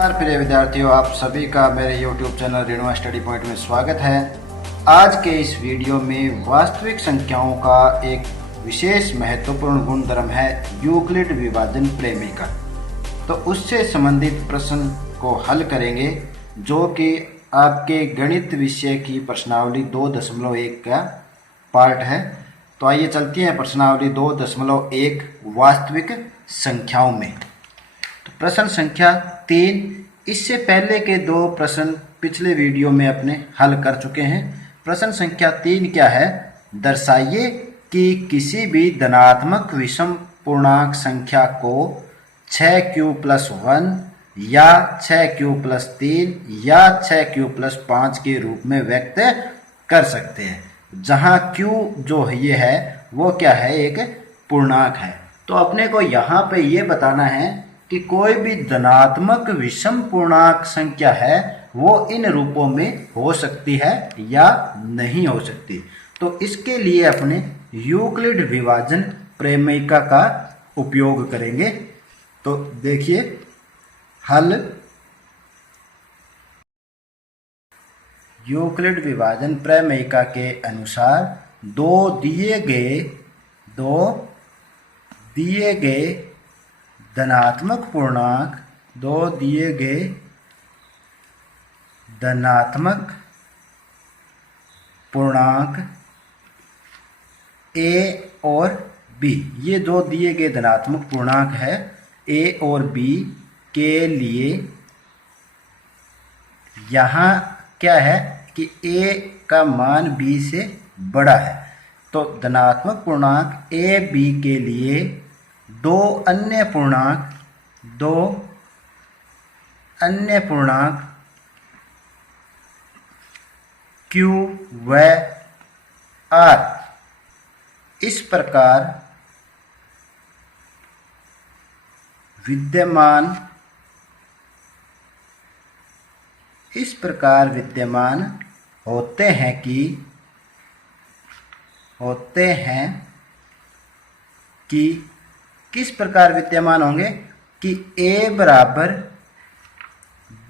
नमस्कार प्रिय विद्यार्थियों, आप सभी का मेरे YouTube channel Renua study point में स्वागत है। आज के इस वीडियो में वास्तविक संख्याओं का एक विशेष महत्वपूर्ण गुणधर्म है यूक्लिड विभाजन प्रमेय। तो उससे संबंधित प्रश्न को हल करेंगे, जो कि आपके गणित विषय की प्रश्नावली 2.1 का पार्ट है। तो आइए चलती हैं प्रश्नावली 2.1 वास्तविक संख्याओं में। तो प्रश्न संख्या 3, इससे पहले के दो प्रश्न पिछले वीडियो में अपने हल कर चुके हैं। प्रश्न संख्या 3 क्या है? दर्शाइए कि किसी भी धनात्मक विषम पूर्णांक संख्या को 6q+1 या 6q+3 या 6q+5 के रूप में व्यक्त कर सकते हैं, जहां q जो ये है वो क्या है, एक पूर्णांक है। तो अपने को यहाँ पे ये बताना है कि कोई भी धनात्मक विषम पूर्णांक संख्या है वो इन रूपों में हो सकती है या नहीं हो सकती। तो इसके लिए अपने यूक्लिड विभाजन प्रमेय का उपयोग करेंगे। तो देखिए हल। यूक्लिड विभाजन प्रमेय के अनुसार दो दिए गए धनात्मक पूर्णांक a और b, ये दो दिए गए धनात्मक पूर्णांक है a और b के लिए यहाँ क्या है कि a का मान b से बड़ा है। तो धनात्मक पूर्णांक a b के लिए दो अन्य पूर्णांक q व r इस प्रकार विद्यमान होते हैं कि किस प्रकार विद्यमान होंगे कि a बराबर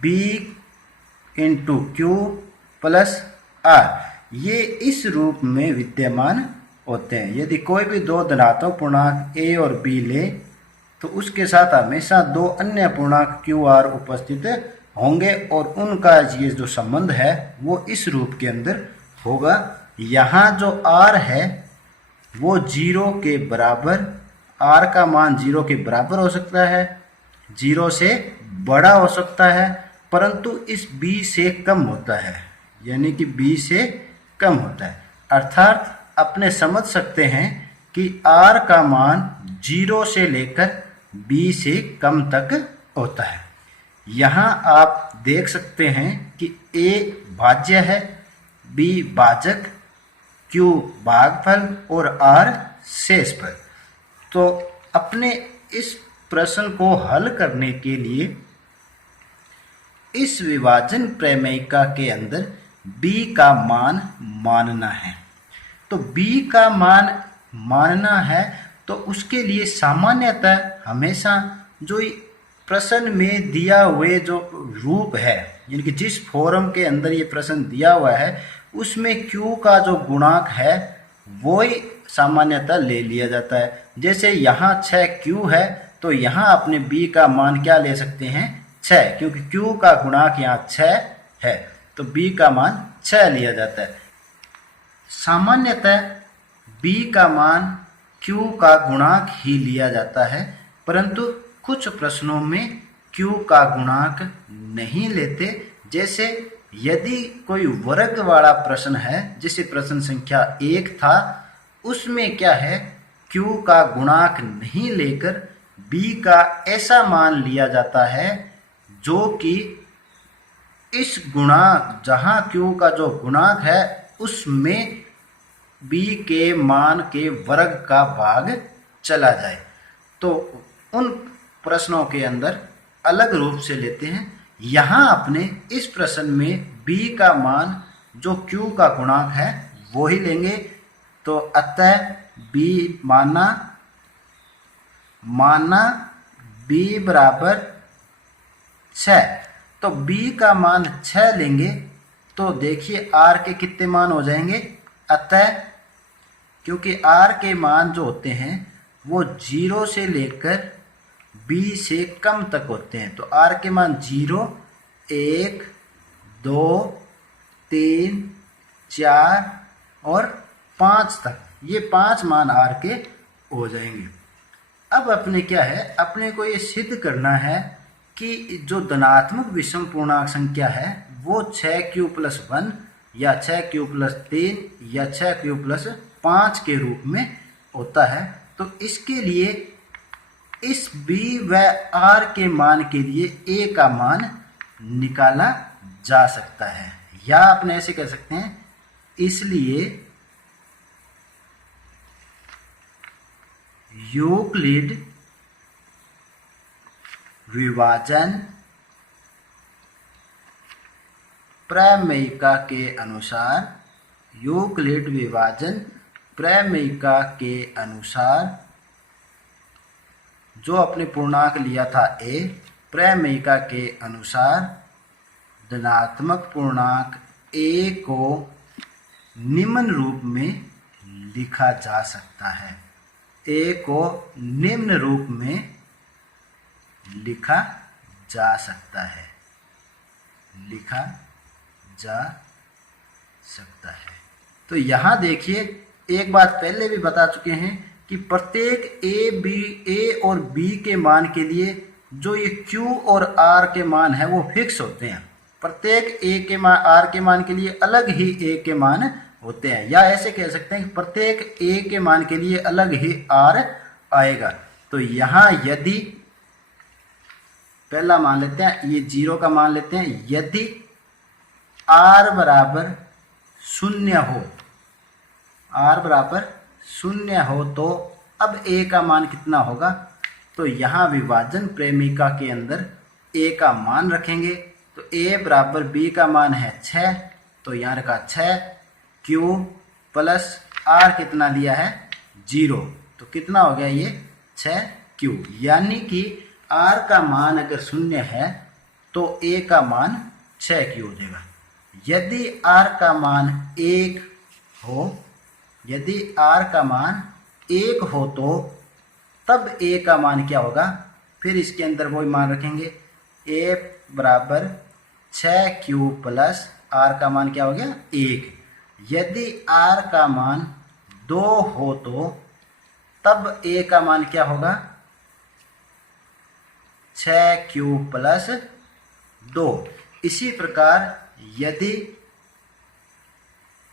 b into q plus r, ये इस रूप में विद्यमान होते हैं। यदि कोई भी दो धनात्मक पूर्णांक a और b ले तो उसके साथ हमेशा दो अन्य पूर्णांक q r उपस्थित होंगे और उनका ये जो संबंध है वो इस रूप के अंदर होगा। यहाँ जो r है वो 0 के बराबर, r का मान 0 के बराबर हो सकता है, 0 से बड़ा हो सकता है, परंतु इस b से कम होता है, यानी कि b से कम होता है। अर्थात अपने समझ सकते हैं कि r का मान 0 से लेकर b से कम तक होता है। यहाँ आप देख सकते हैं कि a भाज्य है, b भाजक, q भागफल और r शेषफल। तो अपने इस प्रश्न को हल करने के लिए इस विभाजन प्रमेय के अंदर b का मान मानना है। तो b का मान मानना है तो उसके लिए सामान्यतः हमेशा जो प्रश्न में दिया हुए जो रूप है, यानी कि जिस फॉर्म के अंदर ये प्रश्न दिया हुआ है उसमें q का जो गुणांक है वो ही सामान्यतः ले लिया जाता है। जैसे यहाँ 6q है तो यहाँ अपने b का मान क्या ले सकते हैं, 6, क्योंकि q का गुणांक यहाँ 6 है तो b का मान 6 लिया जाता है। सामान्यतः b का मान q का गुणांक ही लिया जाता है, परंतु कुछ प्रश्नों में q का गुणांक नहीं लेते। जैसे यदि कोई वर्ग वाला प्रश्न है, जैसे प्रश्न संख्या 1 था, उसमें क्या है, q का गुणांक नहीं लेकर b का ऐसा मान लिया जाता है जो कि इस गुणांक, जहां q का जो गुणांक है उसमें b के मान के वर्ग का भाग चला जाए। तो उन प्रश्नों के अंदर अलग रूप से लेते हैं। यहाँ अपने इस प्रश्न में b का मान जो q का गुणांक है वो ही लेंगे। तो अतः b माना b बराबर 6। तो b का मान 6 लेंगे तो देखिए r के कितने मान हो जाएंगे। अतः क्योंकि r के मान जो होते हैं वो 0 से लेकर b से कम तक होते हैं, तो r के मान 0, 1, 2, 3, 4 और 5 तक, ये 5 मान r के हो जाएंगे। अब अपने क्या है, अपने को ये सिद्ध करना है कि जो धनात्मक विषम पूर्णांक संख्या है वो 6q+1 या 6q+3 या 6q+5 के रूप में होता है। तो इसके लिए इस b व r के मान के लिए a का मान निकाला जा सकता है, या अपने ऐसे कह सकते हैं, इसलिए यूक्लिड विभाजन प्रमेयिका के अनुसार, यूक्लिड विभाजन प्रमेयिका के अनुसार जो अपने पूर्णांक लिया था a, प्रमेयिका के अनुसार धनात्मक पूर्णांक a को निम्न रूप में लिखा जा सकता है। a को निम्न रूप में लिखा जा सकता है, लिखा जा सकता है। तो यहाँ देखिए, एक बात पहले भी बता चुके हैं कि प्रत्येक a और b के मान के लिए जो ये q और r के मान है वो फिक्स होते हैं। प्रत्येक a के मान r के मान के लिए अलग ही a के मान होते हैं, या ऐसे कह सकते हैं कि प्रत्येक a के मान के लिए अलग ही r आएगा। तो यहाँ यदि पहला मान लेते हैं, ये 0 का मान लेते हैं, यदि r बराबर 0 हो, r बराबर 0 हो तो अब a का मान कितना होगा। तो यहाँ विभाजन प्रेमिका के अंदर a का मान रखेंगे, तो a बराबर b का मान है 6, तो यहाँ रखा 6q प्लस r कितना लिया है 0, तो कितना हो गया ये 6q, यानी कि r का मान अगर 0 है तो a का मान 6q हो जाएगा। यदि r का मान 1 हो, यदि r का मान 1 हो तो तब a का मान क्या होगा, फिर इसके अंदर वही मान रखेंगे, a बराबर 6q प्लस r का मान क्या हो गया 1। यदि r का मान 2 हो तो तब a का मान क्या होगा 6q प्लस 2। इसी प्रकार यदि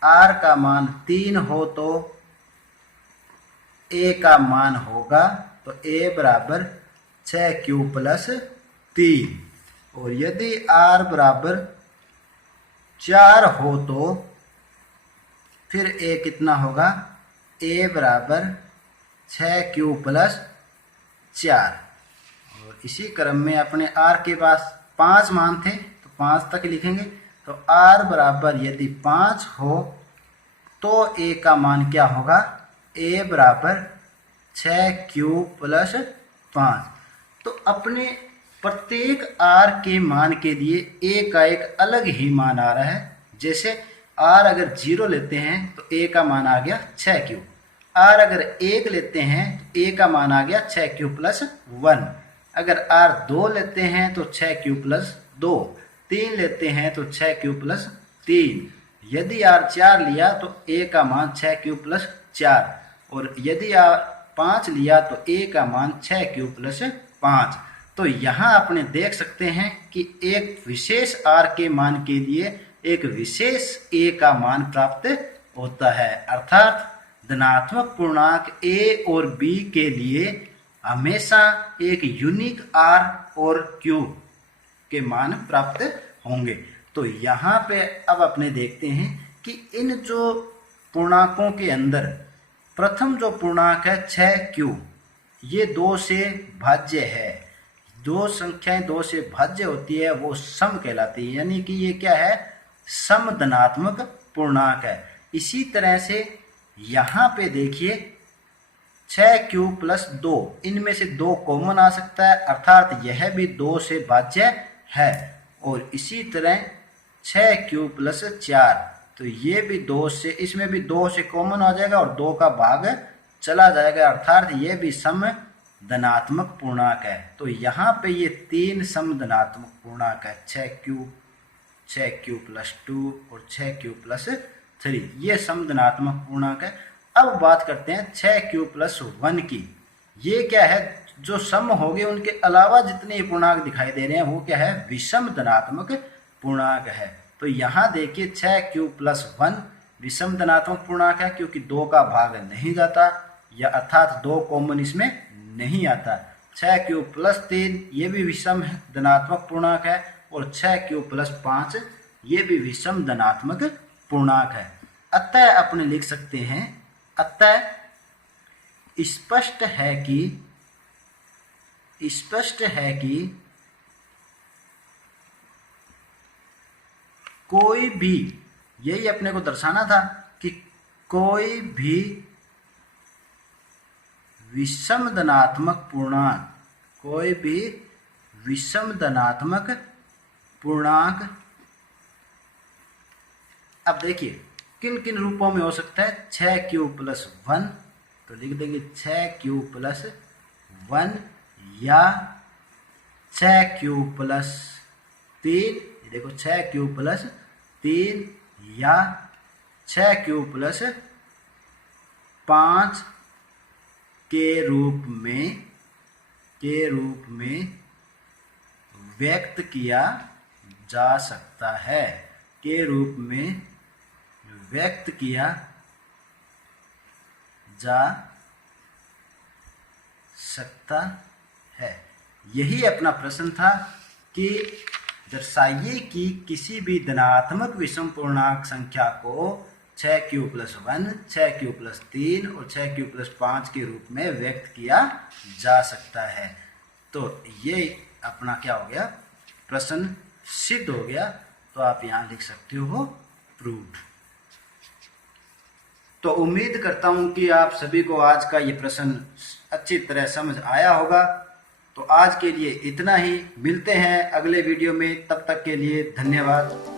r का मान 3 हो तो a का मान होगा तो a बराबर 6q प्लस 3, और यदि r बराबर 4 हो तो फिर a कितना होगा, a बराबर 6q प्लस 4। और इसी क्रम में अपने r के पास 5 मान थे तो 5 तक लिखेंगे, तो r बराबर यदि 5 हो तो a का मान क्या होगा, a बराबर 6q प्लस 5। तो अपने प्रत्येक r के मान के लिए a का एक अलग ही मान आ रहा है। जैसे r अगर 0 लेते हैं तो a का मान आ गया 6q, r अगर 1 लेते हैं तो a का मान आ गया 6q प्लस 1, अगर r 2 लेते हैं तो 6q प्लस 2, 3 लेते हैं तो 6q प्लस 3, यदि r 4 लिया तो a का मान 6q प्लस 4, और यदि r 5 लिया तो a का मान 6q प्लस 5। तो यहाँ अपने देख सकते हैं कि एक विशेष r के मान के लिए एक विशेष a का मान प्राप्त होता है, अर्थात धनात्मक पूर्णांक a और b के लिए हमेशा एक यूनिक r और q के मान प्राप्त होंगे। तो यहाँ पे अब अपने देखते हैं कि इन जो पूर्णांकों के अंदर प्रथम जो पूर्णांक है 6q, ये 2 से भाज्य है। दो संख्याएं 2 से भाज्य होती है वो सम कहलाती है, यानी कि ये क्या है, सम धनात्मक पूर्णांक है। इसी तरह से यहाँ पे देखिए 6q प्लस 2, इनमें से 2 कॉमन आ सकता है, अर्थात यह भी 2 से भाज्य है। और इसी तरह 6q प्लस 4, तो ये भी 2 से, इसमें भी 2 से कॉमन आ जाएगा और 2 का भाग चला जाएगा, अर्थात ये भी सम धनात्मक पूर्णांक है। तो यहाँ पे ये 3 सम धनात्मक पूर्णांक है, 6q प्लस 2 और 6q प्लस 3, ये सम धनात्मक पूर्णांक है। अब बात करते हैं 6q प्लस 1 की। ये क्या है, जो सम हो गए उनके अलावा जितने पूर्णांक दिखाई दे रहे हैं वो क्या है, विषम धनात्मक पूर्णांक है। तो यहाँ देखिए 6q प्लस 1 विषम धनात्मक पूर्णांक है, क्योंकि 2 का भाग नहीं जाता, या अर्थात 2 कॉमन इसमें नहीं आता। 6q प्लस 3 ये भी विषम धनात्मक पूर्णांक है, और 6q प्लस 5 ये भी विषम धनात्मक पूर्णांक है। अतः अपने लिख सकते हैं, अतः स्पष्ट है कि कोई भी, यही अपने को दर्शाना था कि कोई भी विषम धनात्मक पूर्णांक, कोई भी विषम धनात्मक पूर्णांक, अब देखिए किन किन रूपों में हो सकता है। 6q प्लस 1, तो लिख देंगे 6q प्लस 1, या 6q प्लस 3, देखो 6q प्लस 3, या 6q प्लस 5 के रूप में व्यक्त किया जा सकता है, के रूप में व्यक्त किया जा सकता है। यही अपना प्रश्न था कि दर्शाइए कि किसी भी धनात्मक विषम पूर्णांक संख्या को 6q प्लस 1, 6q प्लस 3 और 6q प्लस 5 के रूप में व्यक्त किया जा सकता है। तो ये अपना क्या हो गया, प्रश्न सिद्ध हो गया। तो आप यहाँ लिख सकते हो प्रूव्ड। तो उम्मीद करता हूँ कि आप सभी को आज का ये प्रश्न अच्छी तरह समझ आया होगा। तो आज के लिए इतना ही, मिलते हैं अगले वीडियो में, तब तक के लिए धन्यवाद।